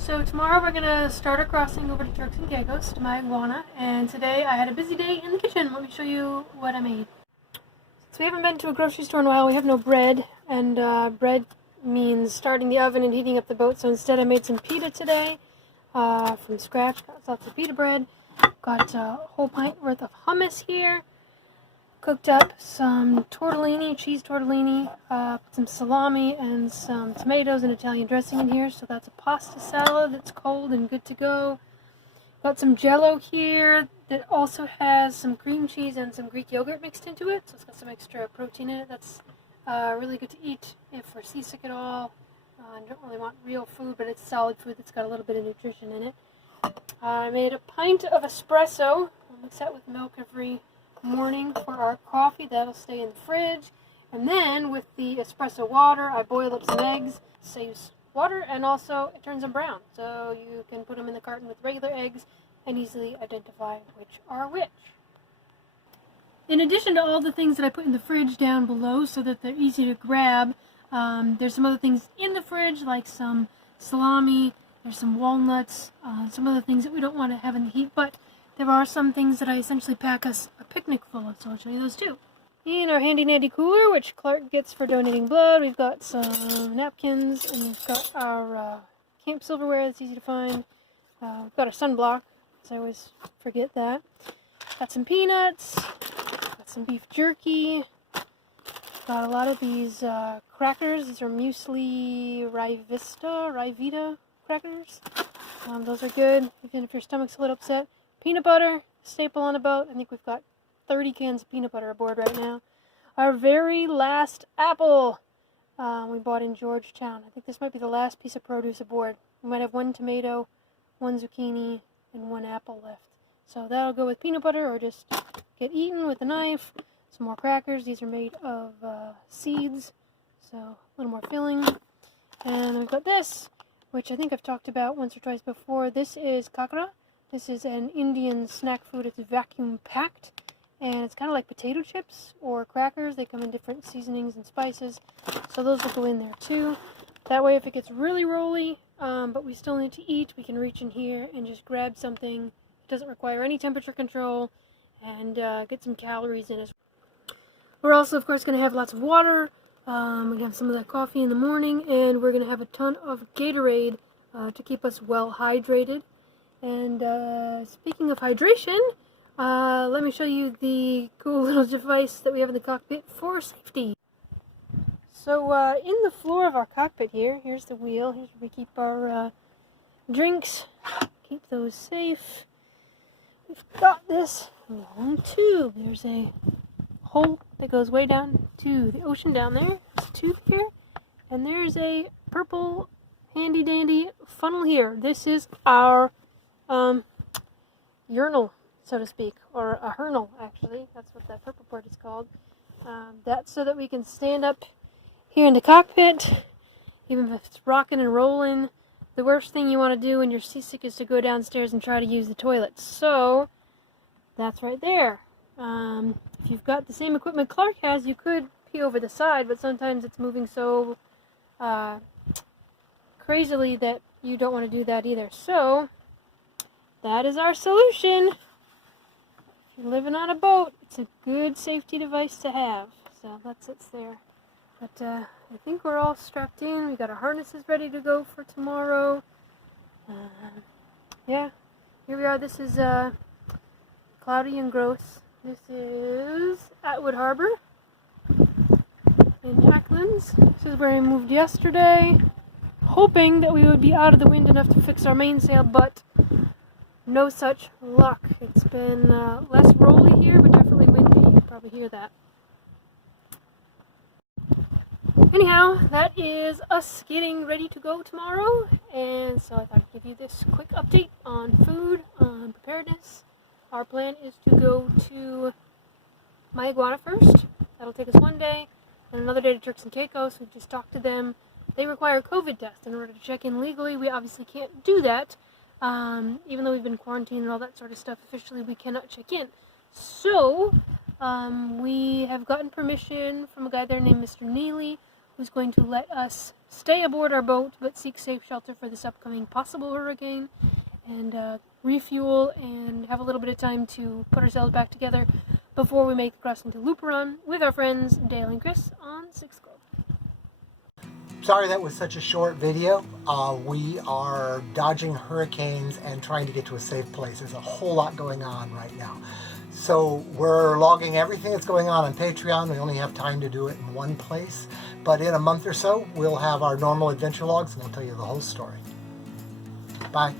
So tomorrow we're going to start our crossing over to Turks and Caicos to my iguana, and today I had a busy day in the kitchen. Let me show you what I made. So we haven't been to a grocery store in a while. We have no bread, and bread means starting the oven and heating up the boat, so instead I made some pita today from scratch. Got lots of pita bread. Got a whole pint worth of hummus here. Cooked up some tortellini, cheese tortellini, put some salami and some tomatoes and Italian dressing in here. So that's a pasta salad that's cold and good to go. Got some jello here that also has some cream cheese and some Greek yogurt mixed into it. So it's got some extra protein in it. That's really good to eat if we're seasick at all. I don't really want real food, but it's solid food that's got a little bit of nutrition in it. I made a pint of espresso. I'll mix that with milk every morning for our coffee. That'll stay in the fridge. And then with the espresso water, I boil up some eggs. Saves water, and also it turns them brown. So you can put them in the carton with regular eggs and easily identify which are which. In addition to all the things that I put in the fridge down below so that they're easy to grab, there's some other things in the fridge like some salami, there's some walnuts, some other things that we don't want to have in the heat, but there are some things that I essentially pack us a picnic full of, so I'll show you those too. In our handy dandy cooler, which Clark gets for donating blood, we've got some napkins, and we've got our camp silverware that's easy to find. We've got our sunblock, because I always forget that. Got some peanuts, got some beef jerky, got a lot of these crackers. These are muesli Rivita crackers. Those are good, even if your stomach's a little upset. Peanut butter, staple on a boat. I think we've got 30 cans of peanut butter aboard right now. Our very last apple we bought in Georgetown. I think this might be the last piece of produce aboard. We might have one tomato, one zucchini, and one apple left. So that'll go with peanut butter or just get eaten with a knife. Some more crackers. These are made of seeds, so a little more filling. And we've got this, which I think I've talked about once or twice before. This is kakra. This is an Indian snack food. It's vacuum packed, and it's kind of like potato chips or crackers. They come in different seasonings and spices, so those will go in there too. That way, if it gets really rolly, but we still need to eat, we can reach in here and just grab something. It doesn't require any temperature control, and get some calories in us. We're also, of course, going to have lots of water. We have some of that coffee in the morning, and we're going to have a ton of Gatorade to keep us well hydrated. And speaking of hydration, let me show you the cool little device that we have in the cockpit for safety. So in the floor of our cockpit here's the wheel. Here's where we keep our drinks, keep those safe. We've got this long tube. There's a hole that goes way down to the ocean down there. There's a tube here, and there's a purple handy dandy funnel here. This is our urinal, so to speak, or a hurnal, actually. That's what that purple part is called. That's so that we can stand up here in the cockpit, even if it's rocking and rolling. The worst thing you want to do when you're seasick is to go downstairs and try to use the toilet. So, that's right there. If you've got the same equipment Clark has, you could pee over the side, but sometimes it's moving so crazily that you don't want to do that either. So, that is our solution. If you're living on a boat, it's a good safety device to have. So that sits there. But I think we're all strapped in. We got our harnesses ready to go for tomorrow. Yeah, here we are. This is cloudy and gross. This is Atwood Harbor in Acklands. This is where we moved yesterday, hoping that we would be out of the wind enough to fix our mainsail, but no such luck. It's been less rolly here, but definitely windy. You can probably hear that. Anyhow, that is us getting ready to go tomorrow, and so I thought I'd give you this quick update on food, on preparedness. Our plan is to go to my iguana first. That'll take us one day, and another day to Turks and Caicos. We've just talked to them. They require a COVID test in order to check in legally. We obviously can't do that. Even though we've been quarantined and all that sort of stuff, officially we cannot check in. So, we have gotten permission from a guy there named Mr. Neely, who's going to let us stay aboard our boat but seek safe shelter for this upcoming possible hurricane, and refuel and have a little bit of time to put ourselves back together before we make the crossing to Luperon with our friends Dale and Chris on Sixth Globe. Sorry that was such a short video. We are dodging hurricanes and trying to get to a safe place. There's a whole lot going on right now. So we're logging everything that's going on Patreon. We only have time to do it in one place. But in a month or so, we'll have our normal adventure logs and we'll tell you the whole story. Bye.